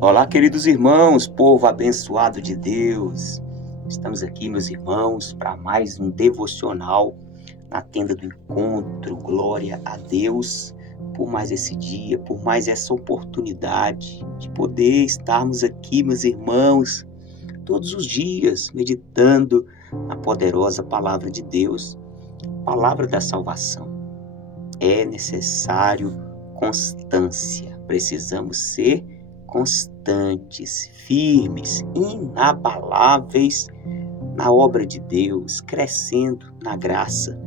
Olá, queridos irmãos, povo abençoado de Deus. Estamos aqui, meus irmãos, para mais um devocional na tenda do encontro. Glória a Deus por mais esse dia, por mais essa oportunidade de poder estarmos aqui, meus irmãos, todos os dias, meditando na poderosa palavra de Deus, palavra da salvação. É necessário constância. Precisamos ser constantes, firmes, inabaláveis na obra de Deus, crescendo na graça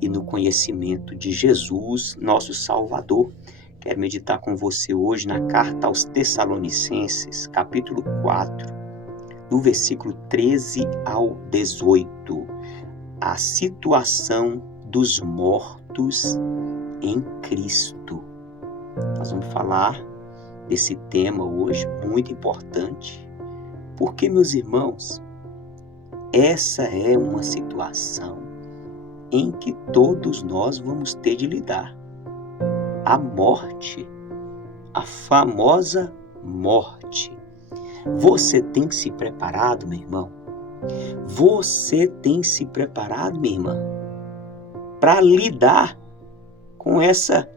e no conhecimento de Jesus, nosso Salvador. Quero meditar com você hoje na carta aos Tessalonicenses, capítulo 4, do versículo 13 ao 18. A situação dos mortos em Cristo. Nós vamos falar desse tema hoje, muito importante, porque, meus irmãos, essa é uma situação em que todos nós vamos ter de lidar. A morte, a famosa morte. Você tem se preparado, meu irmão? Você tem se preparado, minha irmã, para lidar com essa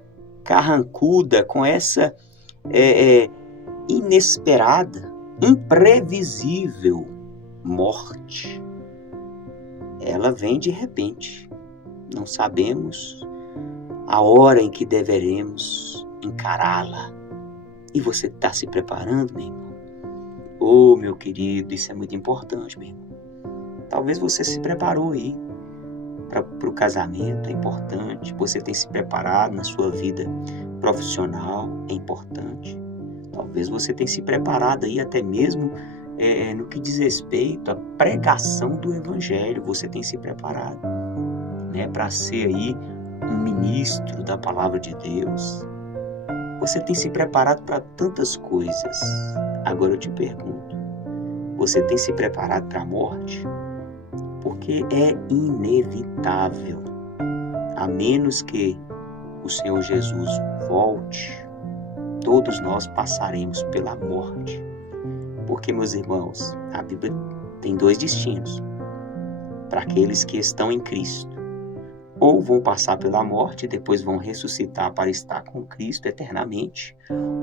carrancuda, com essa inesperada, imprevisível morte? Ela vem de repente. Não sabemos a hora em que deveremos encará-la. E você está se preparando, meu irmão? Oh, meu querido, isso é muito importante, meu irmão. Talvez você se preparou aí para o casamento, é importante. Você tem se preparado na sua vida profissional, é importante. Talvez você tenha se preparado aí até mesmo no que diz respeito à pregação do Evangelho. Você tem se preparado, né, para ser aí um ministro da palavra de Deus. Você tem se preparado para tantas coisas. Agora eu te pergunto, você tem se preparado para a morte? Porque é inevitável, a menos que o Senhor Jesus volte, todos nós passaremos pela morte. Porque, meus irmãos, a Bíblia tem dois destinos para aqueles que estão em Cristo. Ou vão passar pela morte e depois vão ressuscitar para estar com Cristo eternamente,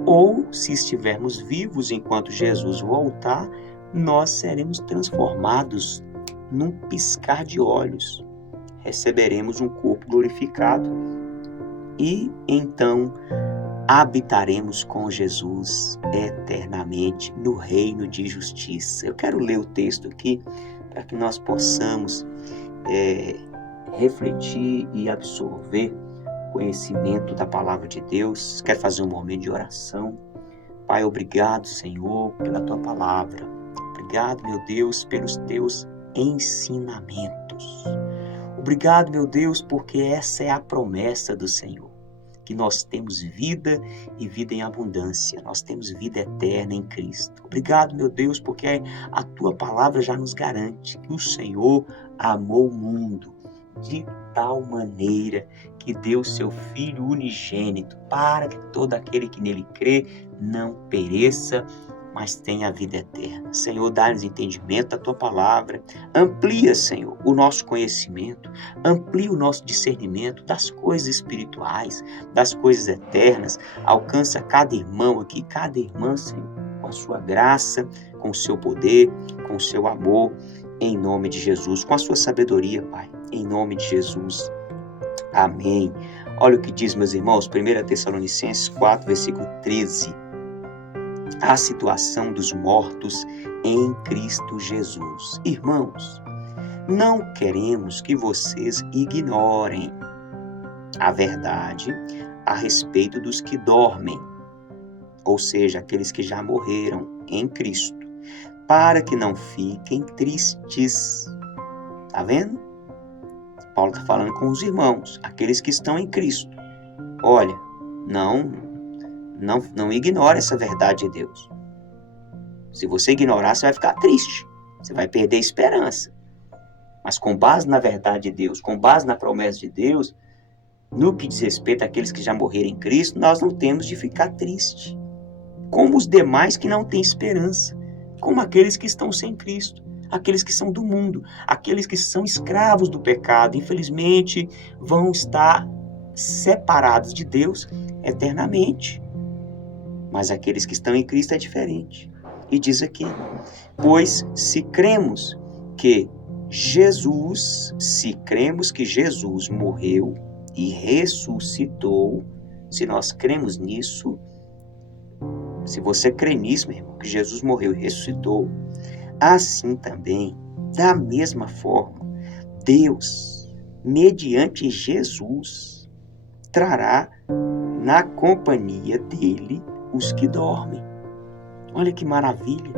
ou, se estivermos vivos enquanto Jesus voltar, nós seremos transformados num piscar de olhos. Receberemos um corpo glorificado e então habitaremos com Jesus eternamente no reino de justiça. Eu quero ler o texto aqui para que nós possamos refletir e absorver o conhecimento da palavra de Deus. Quero fazer um momento de oração. Pai, obrigado, Senhor, pela tua palavra. Obrigado, meu Deus, pelos teus ensinamentos. Obrigado, meu Deus, porque essa é a promessa do Senhor, que nós temos vida e vida em abundância. Nós temos vida eterna em Cristo. Obrigado, meu Deus, porque a tua palavra já nos garante que o Senhor amou o mundo de tal maneira que deu seu Filho unigênito para que todo aquele que nele crê não pereça, mas tenha a vida eterna. Senhor, dá-nos entendimento da tua palavra. Amplia, Senhor, o nosso conhecimento. Amplia o nosso discernimento das coisas espirituais, das coisas eternas. Alcança cada irmão aqui, cada irmã, Senhor, com a sua graça, com o seu poder, com o seu amor, em nome de Jesus, com a sua sabedoria, Pai, em nome de Jesus. Amém. Olha o que diz, meus irmãos, 1 Tessalonicenses 4, versículo 13. A situação dos mortos em Cristo Jesus. Irmãos, não queremos que vocês ignorem a verdade a respeito dos que dormem, ou seja, aqueles que já morreram em Cristo, para que não fiquem tristes. Tá vendo? Paulo está falando com os irmãos, aqueles que estão em Cristo. Olha, não ignore essa verdade de Deus. Se você ignorar, você vai ficar triste. Você vai perder a esperança. Mas com base na verdade de Deus, com base na promessa de Deus, no que diz respeito àqueles que já morreram em Cristo, nós não temos de ficar triste. como os demais que não têm esperança, como aqueles que estão sem Cristo, aqueles que são do mundo, aqueles que são escravos do pecado, infelizmente vão estar separados de Deus eternamente. Mas aqueles que estão em Cristo é diferente. E diz aqui, pois se cremos que Jesus morreu e ressuscitou, se nós cremos nisso, se você crê nisso, meu irmão, que Jesus morreu e ressuscitou, assim também, da mesma forma, Deus, mediante Jesus, trará na companhia dele os que dormem. Olha que maravilha!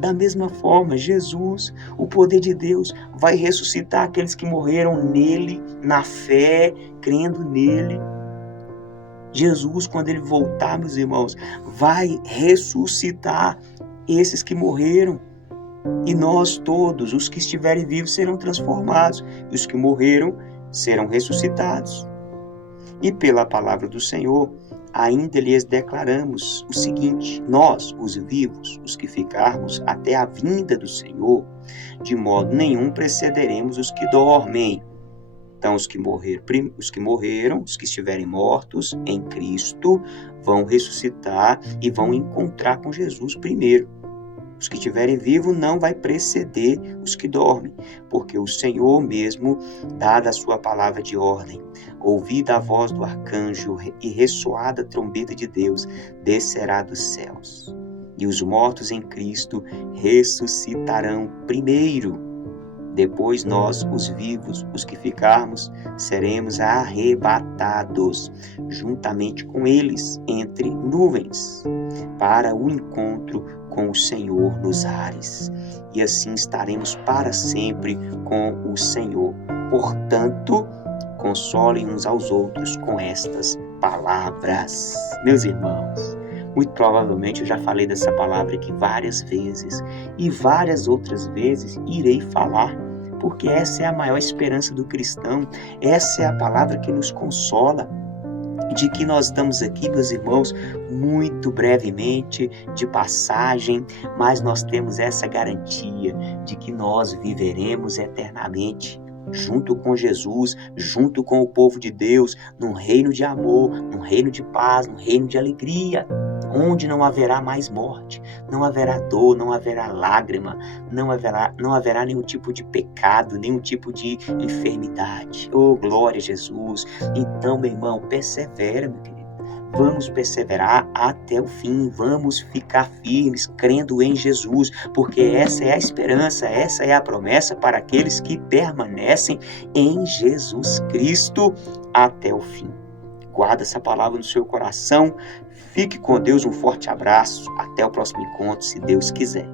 Da mesma forma, Jesus, o poder de Deus, vai ressuscitar aqueles que morreram nele, na fé, crendo nele. Jesus, quando ele voltar, meus irmãos, vai ressuscitar esses que morreram. E nós todos, os que estiverem vivos, serão transformados. E os que morreram serão ressuscitados. E pela palavra do Senhor, ainda lhes declaramos o seguinte: nós, os vivos, os que ficarmos até a vinda do Senhor, de modo nenhum precederemos os que dormem. Então, os que morreram, os que estiverem mortos em Cristo, vão ressuscitar e vão encontrar com Jesus primeiro. Os que estiverem vivos não vai preceder os que dormem, porque o Senhor mesmo, dada a sua palavra de ordem, ouvida a voz do arcanjo e ressoada a trombeta de Deus, descerá dos céus. E os mortos em Cristo ressuscitarão primeiro. Depois nós, os vivos, os que ficarmos, seremos arrebatados juntamente com eles entre nuvens, para o encontro com o Senhor nos ares. E assim estaremos para sempre com o Senhor. Portanto, consolem uns aos outros com estas palavras. Meus irmãos, muito provavelmente eu já falei dessa palavra aqui várias vezes e várias outras vezes irei falar, porque essa é a maior esperança do cristão, essa é a palavra que nos consola, de que nós estamos aqui, meus irmãos, muito brevemente, de passagem, mas nós temos essa garantia de que nós viveremos eternamente, junto com Jesus, junto com o povo de Deus, num reino de amor, num reino de paz, num reino de alegria, onde não haverá mais morte, não haverá dor, não haverá lágrima, não haverá nenhum tipo de pecado, nenhum tipo de enfermidade. Oh, glória a Jesus! Então, meu irmão, persevera, meu querido. Vamos perseverar até o fim, vamos ficar firmes, crendo em Jesus, porque essa é a esperança, essa é a promessa para aqueles que permanecem em Jesus Cristo até o fim. Guarda essa palavra no seu coração, fique com Deus, um forte abraço, até o próximo encontro, se Deus quiser.